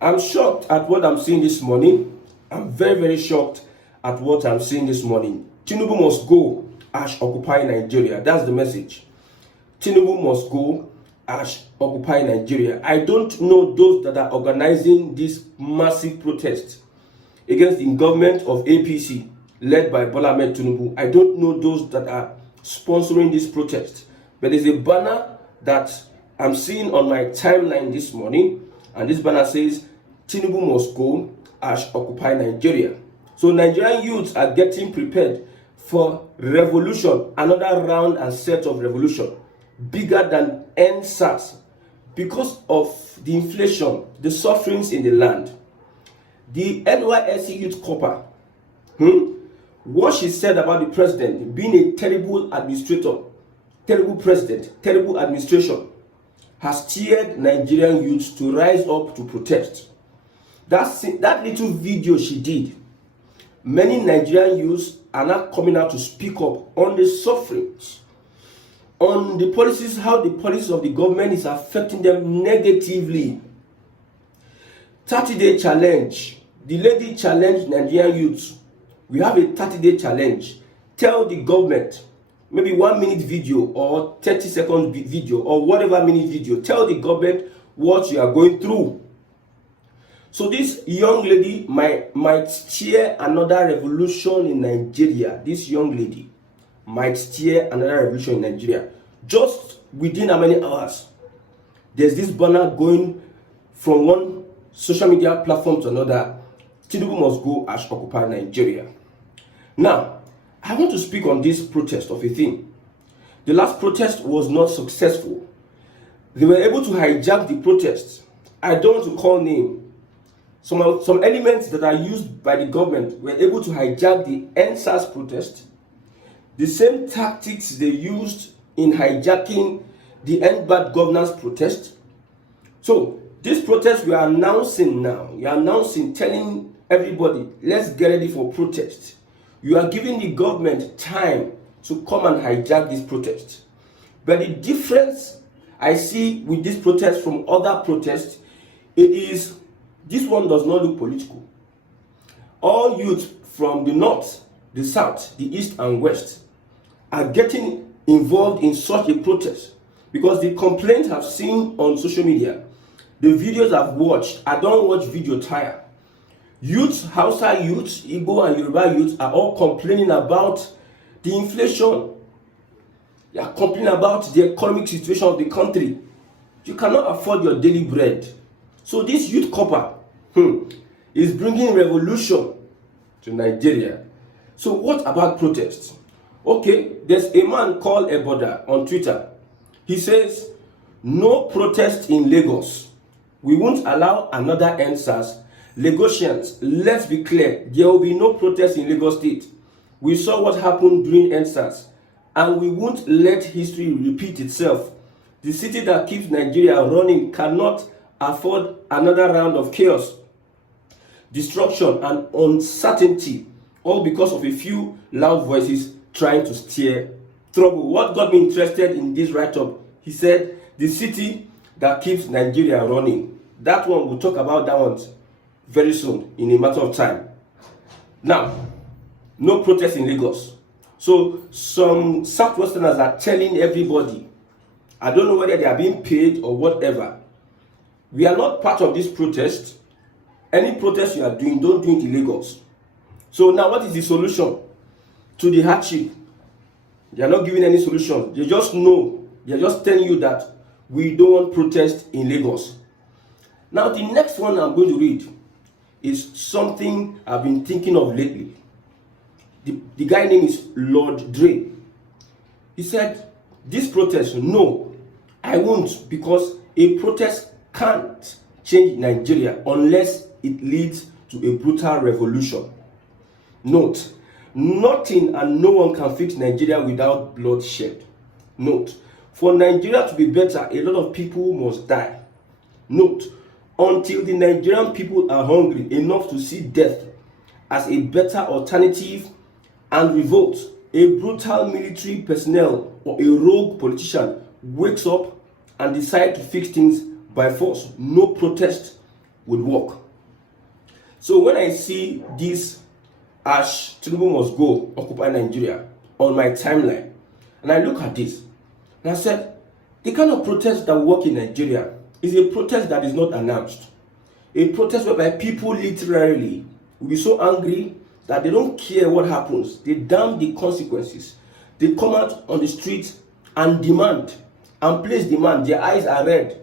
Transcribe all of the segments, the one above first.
I'm shocked at what I'm seeing this morning. I'm very, very shocked at what I'm seeing this morning. Tinubu must go as occupy Nigeria. That's the message. Tinubu must go as occupy Nigeria. I don't know those that are organizing this massive protest against the government of APC led by Bola Ahmed Tinubu. I don't know those that are sponsoring this protest. But there's a banner that I'm seeing on my timeline this morning, and this banner says, Tinubu must go as occupy Nigeria. So Nigerian youths are getting prepared for revolution, another round and set of revolution, bigger than NSAS, because of the inflation, the sufferings in the land. The NYSC youth copper, what she said about the president being a terrible administrator, terrible president, terrible administration, has steered Nigerian youths to rise up to protest. That little video she did, many Nigerian youths are now coming out to speak up on the sufferings, on the policies, how the policies of the government is affecting them negatively. 30-day challenge. The lady challenged Nigerian youths. We have a 30-day challenge. Tell the government, maybe 1 minute video or 30-second video or whatever minute video, tell the government what you are going through. So this young lady might steer another revolution in Nigeria. This young lady might steer another revolution in Nigeria. Just within how many hours? There's this banner going from one social media platform to another. Tinubu must go as occupy Nigeria. Now, I want to speak on this protest of a thing. The last protest was not successful. They were able to hijack the protest. I don't want to call name. Some elements that are used by the government were able to hijack the NSAS protest. The same tactics they used in hijacking the End Bad Governance protest. So, this protest we are announcing now, telling everybody, let's get ready for protest. You are giving the government time to come and hijack this protest. But the difference I see with this protest from other protests, it is, this one does not look political. All youth from the north, the south, the east and west are getting involved in such a protest because the complaints I've seen on social media, the videos I've watched, I don't watch video tire. Youths, Hausa youths, Igbo and Yoruba youths are all complaining about the inflation. They are complaining about the economic situation of the country. You cannot afford your daily bread. So this youth copper is bringing revolution to Nigeria. So what about protests? Okay, there's a man called Eboda on Twitter. He says, no protest in Lagos. We won't allow another NSAS. Lagosians, let's be clear, there will be no protest in Lagos State. We saw what happened during NSAS, and we won't let history repeat itself. The city that keeps Nigeria running cannot afford another round of chaos, destruction, and uncertainty, all because of a few loud voices trying to steer trouble. What got me interested in this write-up, he said, the city that keeps Nigeria running. That one, we'll talk about that one very soon, in a matter of time. Now, no protest in Lagos. So some Southwesterners are telling everybody, I don't know whether they are being paid or whatever, we are not part of this protest. Any protest you are doing, don't do it in Lagos. So now what is the solution to the hardship? They are not giving any solution. They just know, they are just telling you that we don't want protest in Lagos. Now the next one I'm going to read is something I've been thinking of lately. The guy name is Lord Dre. He said, this protest, no, I won't, because a protest can't change Nigeria unless it leads to a brutal revolution. Note, nothing and no one can fix Nigeria without bloodshed. Note, for Nigeria to be better, a lot of people must die. Note, until the Nigerian people are hungry enough to see death as a better alternative and revolt, a brutal military personnel or a rogue politician wakes up and decides to fix things by force, no protest would work. So when I see this Tinubu must go, occupy Nigeria on my timeline, and I look at this, and I said, the kind of protest that work in Nigeria is a protest that is not announced. A protest whereby people literally will be so angry that they don't care what happens. They damn the consequences. They come out on the street and demand, and place demand. Their eyes are red.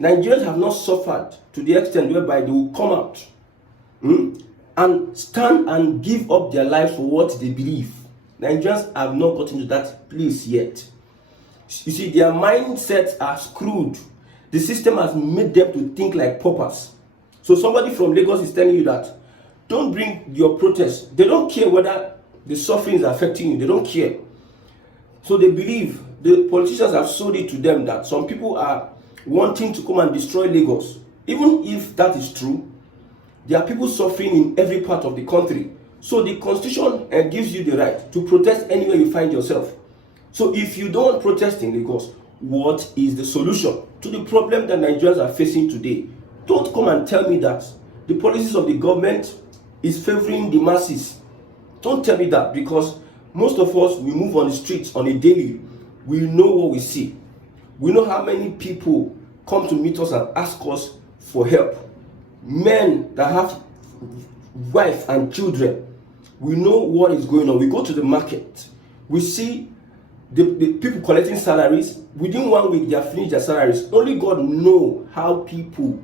Nigerians have not suffered to the extent whereby they will come out and stand and give up their lives for what they believe. Nigerians have not gotten to that place yet. You see, their mindsets are screwed. The system has made them to think like paupers. So somebody from Lagos is telling you that don't bring your protest. They don't care whether the suffering is affecting you. They don't care. So they believe, the politicians have sold it to them that some people are wanting to come and destroy Lagos. Even if that is true, there are people suffering in every part of the country. So the constitution gives you the right to protest anywhere you find yourself. So if you don't protest in Lagos, what is the solution to the problem that Nigerians are facing today? Don't come and tell me that the policies of the government is favoring the masses. Don't tell me that, because most of us, we move on the streets on a daily. We know what we see. We know how many people come to meet us and ask us for help. Men that have wife and children. We know what is going on. We go to the market. We see the people collecting salaries. Within 1 week, they have finished their salaries. Only God knows how people,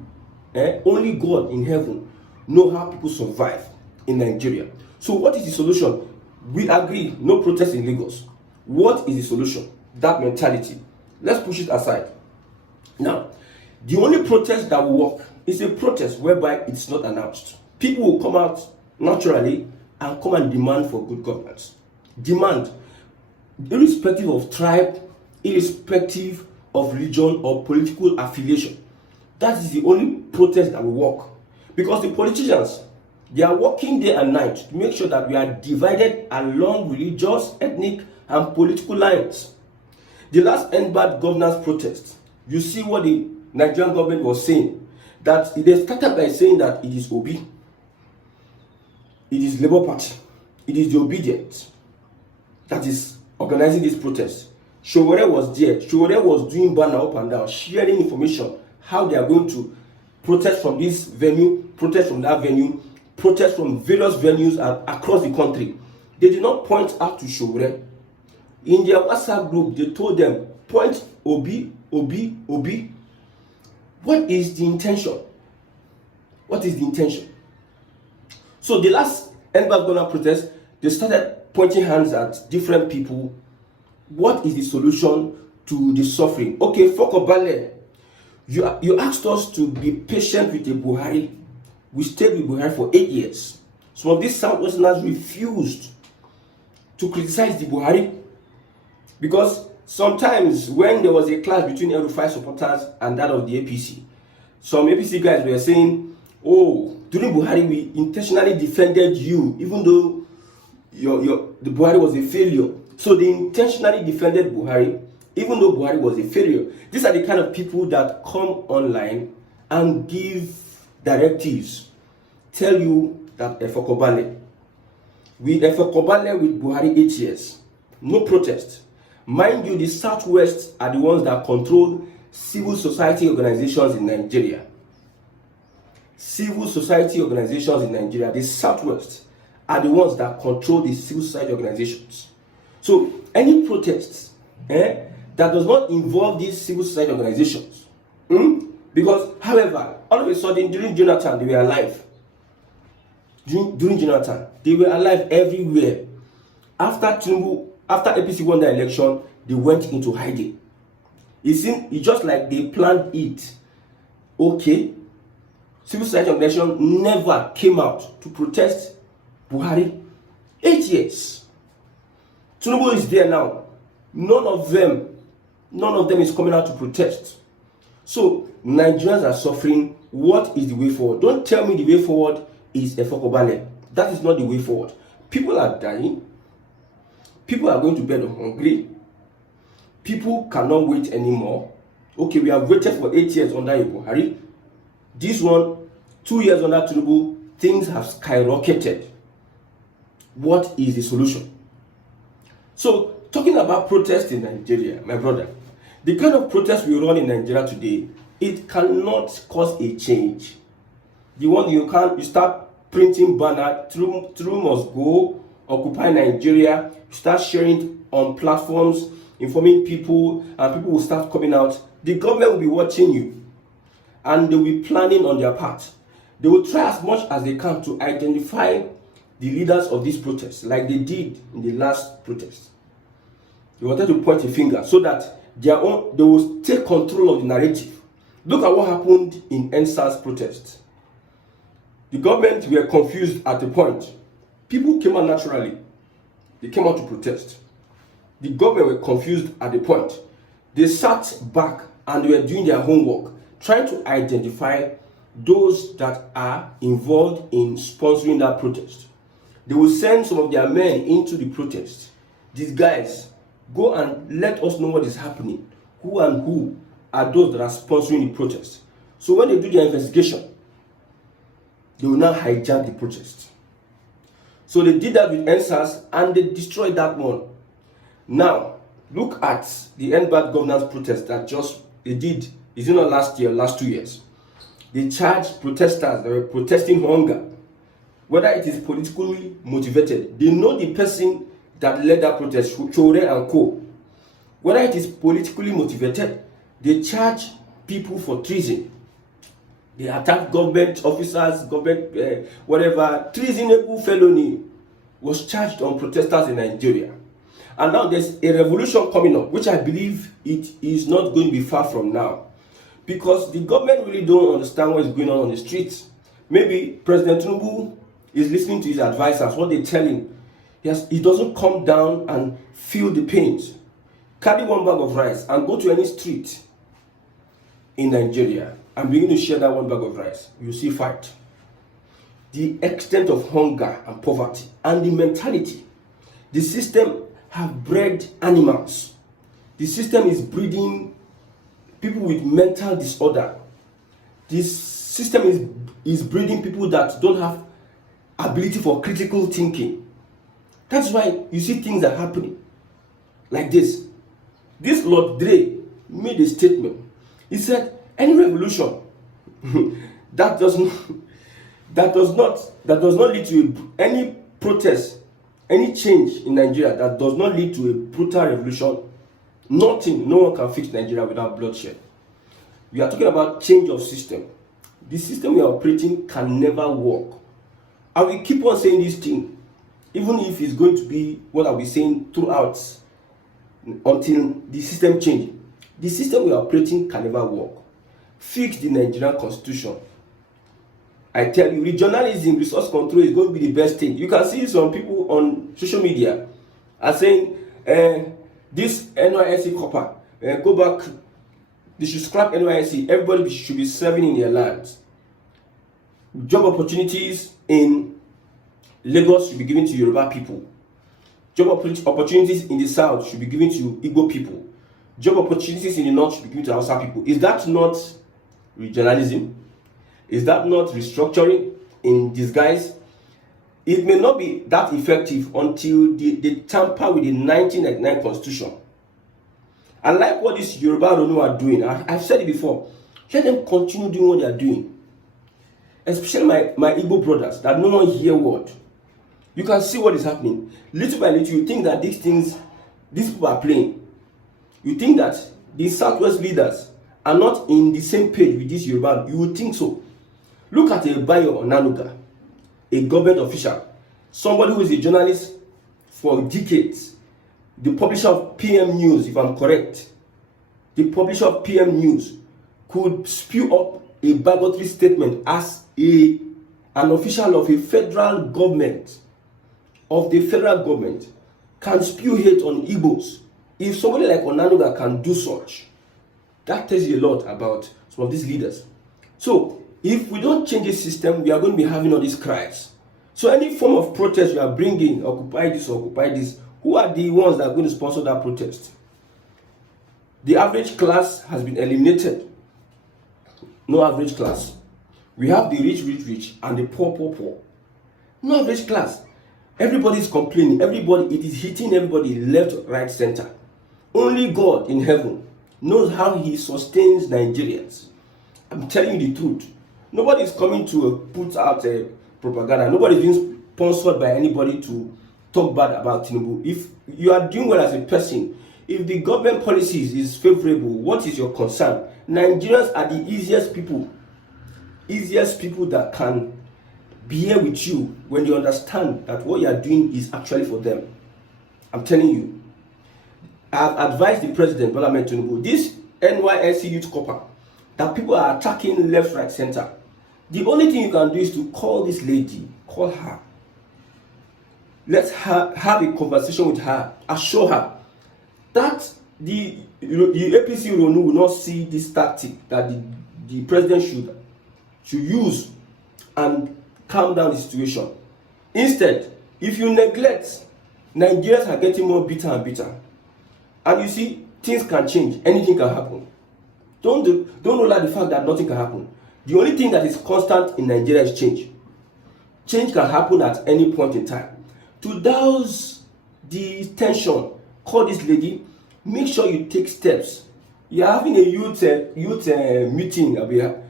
only God in heaven know how people survive in Nigeria. So what is the solution? We agree, no protest in Lagos. What is the solution? That mentality. Let's push it aside. Now, the only protest that will work is a protest whereby it's not announced. People will come out naturally and come and demand for good governance. Demand, irrespective of tribe, irrespective of religion or political affiliation. That is the only protest that will work. Because the politicians, they are working day and night to make sure that we are divided along religious, ethnic, and political lines. The last end bad governance protest, you see what the Nigerian government was saying, that they started by saying that it is Obi, it is Labour Party, it is the obedient that is organizing this protest. Showore was there. Showore was doing banner up and down, sharing information, how they are going to protest from this venue, protest from that venue, protest from various venues across the country. They did not point out to Showore. In their WhatsApp group, they told them, point Obi, Obi, Obi. What is the intention? What is the intention? So the last Endbad governor protest, they started pointing hands at different people. What is the solution to the suffering? Okay, Fokobale, you asked us to be patient with the Buhari. We stayed with Buhari for 8 years. Some of these Southwesterners refused to criticize the Buhari, because sometimes when there was a clash between El-Rufai supporters and that of the APC, some APC guys were saying, oh, during Buhari we intentionally defended you, even though the Buhari was a failure. So they intentionally defended Buhari, even though Buhari was a failure. These are the kind of people that come online and give directives, tell you that Efokobale, with Buhari 8 years, no protest. Mind you, the Southwest are the ones that control civil society organizations in Nigeria. Civil society organizations in Nigeria, the Southwest are the ones that control the civil society organizations. So any protests that does not involve these civil society organizations, because, however, all of a sudden during Jonathan, they were alive. During Jonathan, they were alive everywhere. After APC won the election, they went into hiding. It's just like they planned it. Okay, civil society organization never came out to protest Buhari. 8 years. Tinubu is there now. None of them is coming out to protest. So Nigerians are suffering. What is the way forward? Don't tell me the way forward is Efokobale. That is not the way forward. People are dying. People are going to bed hungry. People cannot wait anymore. Okay, we have waited for 8 years under Buhari. This one, 2 years under Tinubu, things have skyrocketed. What is the solution? So, talking about protest in Nigeria, my brother, the kind of protest we run in Nigeria today, it cannot cause a change. The one you start printing banner, through must go, occupy Nigeria, you start sharing on platforms, informing people, and people will start coming out. The government will be watching you, and they will be planning on their part. They will try as much as they can to identify the leaders of these protests, like they did in the last protest. They wanted to point a finger so that they will take control of the narrative. Look at what happened in NSAS protest. The government were confused at the point. People came out naturally. They came out to protest. The government were confused at the point. They sat back and they were doing their homework, trying to identify those that are involved in sponsoring that protest. They will send some of their men into the protest. These guys, go and let us know what is happening. Who and who are those that are sponsoring the protest? So when they do their investigation, they will now hijack the protest. So they did that with NSAS and they destroyed that one. Now, look at the End Bad Governance protest that they did. It's not last year, last 2 years. They charged protesters that were protesting hunger, whether it is politically motivated. They know the person that led that protest, Chore and Co. Whether it is politically motivated, they charge people for treason. They attack government officers, whatever. Treasonable felony was charged on protesters in Nigeria. And now there's a revolution coming up, which I believe it is not going to be far from now. Because the government really don't understand what is going on the streets. Maybe President Tinubu is listening to his advisors, what they tell him. He doesn't come down and feel the pains. Carry one bag of rice and go to any street in Nigeria and begin to share that one bag of rice. You see fight. The extent of hunger and poverty and the mentality. The system have bred animals. The system is breeding people with mental disorder. This system is breeding people that don't have ability for critical thinking. That's why you see things are happening like this. This Lord Dre made a statement. He said, any revolution that does not lead to any protest, any change in Nigeria that does not lead to a brutal revolution, no one can fix Nigeria without bloodshed. We are talking about change of system. The system we are operating can never work. I will keep on saying this thing, even if it's going to be what I'll be saying throughout until the system changes. The system we are operating can never work. Fix the Nigerian constitution. I tell you, regionalism, resource control is going to be the best thing. You can see some people on social media are saying, this NYSC copper, go back, they should scrap NYSC, everybody should be serving in their lands. Job opportunities in Lagos should be given to Yoruba people. Job opportunities in the south should be given to Igbo people. Job opportunities in the north should be given to Hausa people. Is that not regionalism? Is that not restructuring in disguise? It may not be that effective until they tamper with the 1999 constitution. I like what these Yoruba Ronu are doing. I've said it before. Let them continue doing what they are doing. Especially my Igbo brothers that no one hear word. You can see what is happening. Little by little, you think that these people are playing. You think that the Southwest leaders are not in the same page with this Yoruba. You would think so. Look at Bayo Onanuga, a government official, somebody who is a journalist for decades, the publisher of PM News, if I'm correct. The publisher of PM News could spew up a bigotry statement as an official of a federal government, can spew hate on Igbos. If somebody like Onanuga can do such, that tells you a lot about some of these leaders. So, if we don't change the system, we are going to be having all these cries. So any form of protest you are bringing, occupy this, who are the ones that are going to sponsor that protest? The average class has been eliminated. No average class. We have the rich, and the poor. Not rich class. Everybody is complaining. Everybody, it is hitting everybody left, right, center. Only God in heaven knows how He sustains Nigerians. I'm telling you the truth. Nobody is coming to put out a propaganda. Nobody is being sponsored by anybody to talk bad about Tinubu. If you are doing well as a person, if the government policies is favorable, what is your concern? Nigerians are the easiest people that can be here with you when you understand that what you are doing is actually for them. I'm telling you. I've advised the president, Bola Tinubu, this NYSC youth copper that people are attacking left, right, center. The only thing you can do is to call this lady, call her. Let's have a conversation with her, assure her that the APC will not see this tactic that the president should use and calm down the situation. Instead, if you neglect, Nigerians are getting more bitter and bitter. And you see, things can change, anything can happen. Don't rule out the fact that nothing can happen. The only thing that is constant in Nigeria is change. Change can happen at any point in time. To douse the tension, call this lady, make sure you take steps. You are having a youth meeting,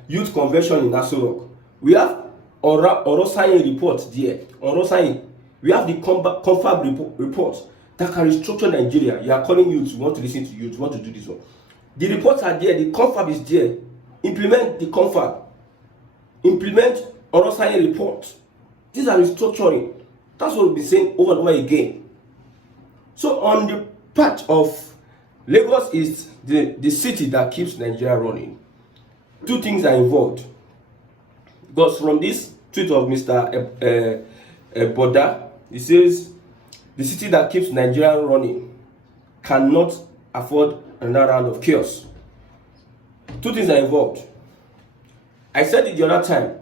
youth convention in Aso. We have Orosayin report there. Orosayin. We have the confab report that can restructure Nigeria. You are calling youth, you want to listen to youth, you want to do this one. The reports are there, the confab is there. Implement the confab. Implement Orosayin report. These are restructuring. That's what we've been saying over and over again. So on the part of Lagos is the city that keeps Nigeria running. Two things are involved. Because from this tweet of Mr. Boda, he says the city that keeps Nigeria running cannot afford another round of chaos. Two things are involved. I said it the other time.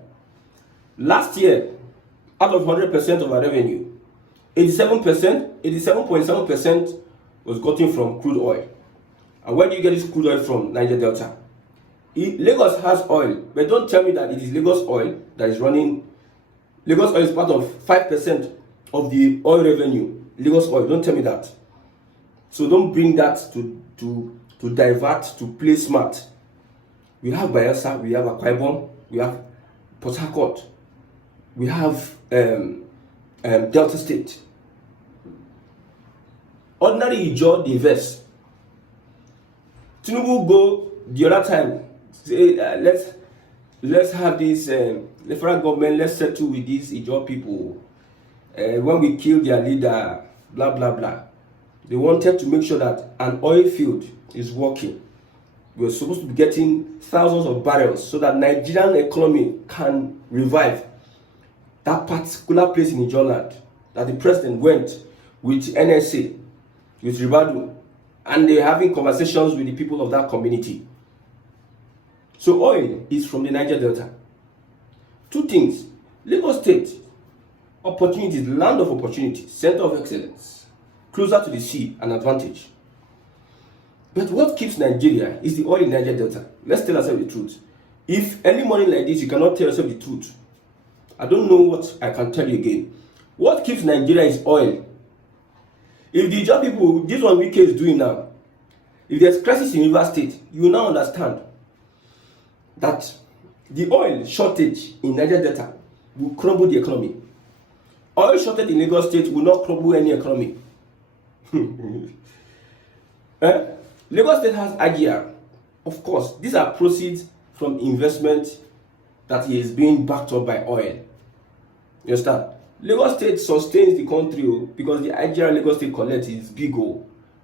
Last year, out of 100% of our revenue, 87.7% was gotten from crude oil. And where do you get this crude oil from? Niger Delta. Lagos has oil, but don't tell me that it is Lagos oil that is running. Lagos oil is part of 5% of the oil revenue. Lagos oil, don't tell me that. So don't bring that to divert, to play smart. We have Bayelsa, we have Akwa Ibom, we have Port Harcourt, we have Delta State. Ordinary Ijaw, they invest. Tinubu go the other time, say let's have this the federal government, let's settle with these Ijaw people. When we kill their leader, blah blah blah. They wanted to make sure that an oil field is working. We're supposed to be getting thousands of barrels so that Nigerian economy can revive. That particular place in Ijaw land that the president went with NSA, with Ribadu, and they're having conversations with the people of that community. So oil is from the Niger Delta. Two things. Lagos State, opportunities, land of opportunity, center of excellence, closer to the sea, an advantage. But what keeps Nigeria is the oil in Niger Delta. Let's tell ourselves the truth. If early morning like this, you cannot tell yourself the truth, I don't know what I can tell you again. What keeps Nigeria is oil. If the job people, this one Wike is doing now, if there's crisis in River State, you will now understand that the oil shortage in Niger Delta will crumble the economy. Oil shortage in Lagos State will not crumble any economy. Lagos State has IGR. Of course, these are proceeds from investment that is being backed up by oil. You understand? Lagos State sustains the country because the IGR Lagos State collects is big.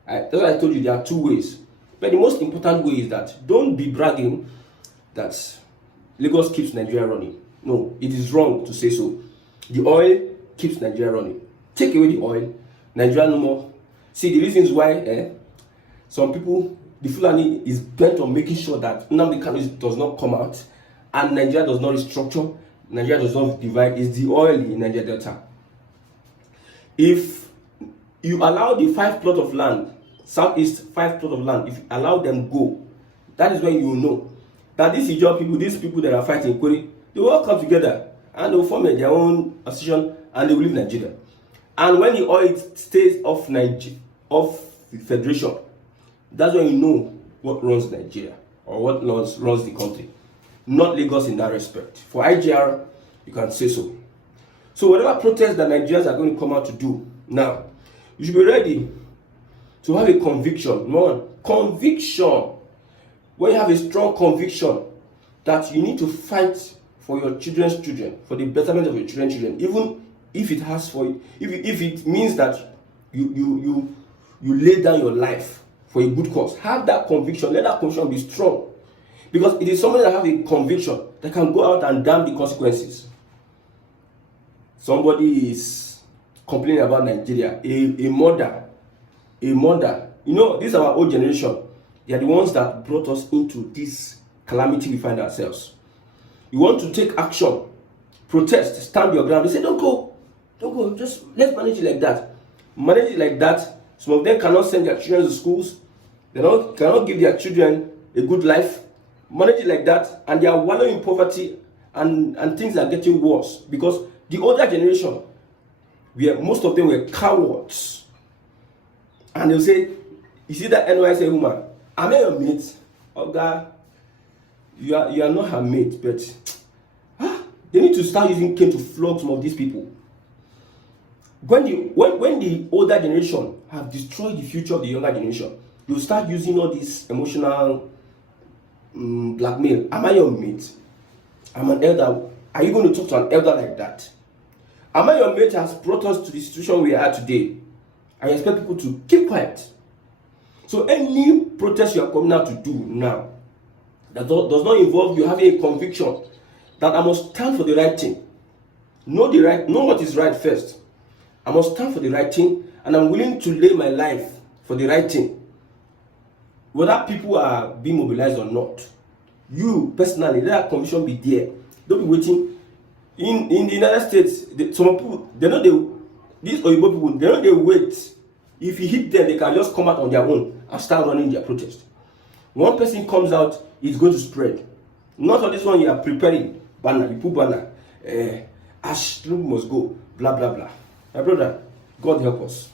That's why I told you there are two ways. But the most important way is that don't be bragging that Lagos keeps Nigeria running. No, it is wrong to say so. The oil keeps Nigeria running. Take away the oil, Nigeria no more. See, the reasons why some people, the Fulani is bent on making sure that Nnamdi Kanu does not come out and Nigeria does not restructure, Nigeria does not divide, is the oil in Niger Delta. If you allow the 5 plot of land, southeast 5 plot of land, if you allow them go, that is when you will know that these Ijaw people, these people that are fighting Kweri, They will all come together and they will form their own association and they will leave Nigeria. And when the oil stays off off the federation, that's when you know what runs Nigeria or what runs the country. Not Lagos in that respect. For IGR, you can say so. So whatever protest that Nigerians are going to come out to do now, you should be ready to have a conviction. Number one, conviction. When you have a strong conviction that you need to fight for your children's children, for the betterment of your children's children, even if it has for if it means that you lay down your life for a good cause, have that conviction. Let that conviction be strong, because it is somebody that have a conviction that can go out and damn the consequences. Somebody is complaining about Nigeria, a mother. You know, this is our old generation. They are the ones that brought us into this calamity we find ourselves. You want to take action, protest, stand your ground. They say, don't go, just let's manage it like that. Manage it like that. Some of them cannot send their children to schools. They cannot give their children a good life. Manage it like that, and they are wallowing in poverty, and things are getting worse, because the older generation, most of them were cowards. And they'll say, you see that NYC woman, am I your mate? Oh God, you are not her mate, but they need to start using cane to flog some of these people. When the older generation have destroyed the future of the younger generation, you start using all this emotional blackmail. Am I your mate? I'm an elder. Are you going to talk to an elder like that? Am I your mate has brought us to the situation we are today. I expect people to keep quiet. So any protest you are coming out to do now that does not involve you having a conviction that I must stand for the right thing. Know what is right first. I must stand for the right thing, and I'm willing to lay my life for the right thing. Whether people are being mobilized or not, you personally, let that conviction be there. Don't be waiting. In the United States, some people, these Oyibo people, they wait. If you hit them, they can just come out on their own and start running their protest. One person comes out, it's going to spread. Not on this one you are preparing. Banner, you put banner. Ash must go. Blah, blah, blah. My brother, God help us.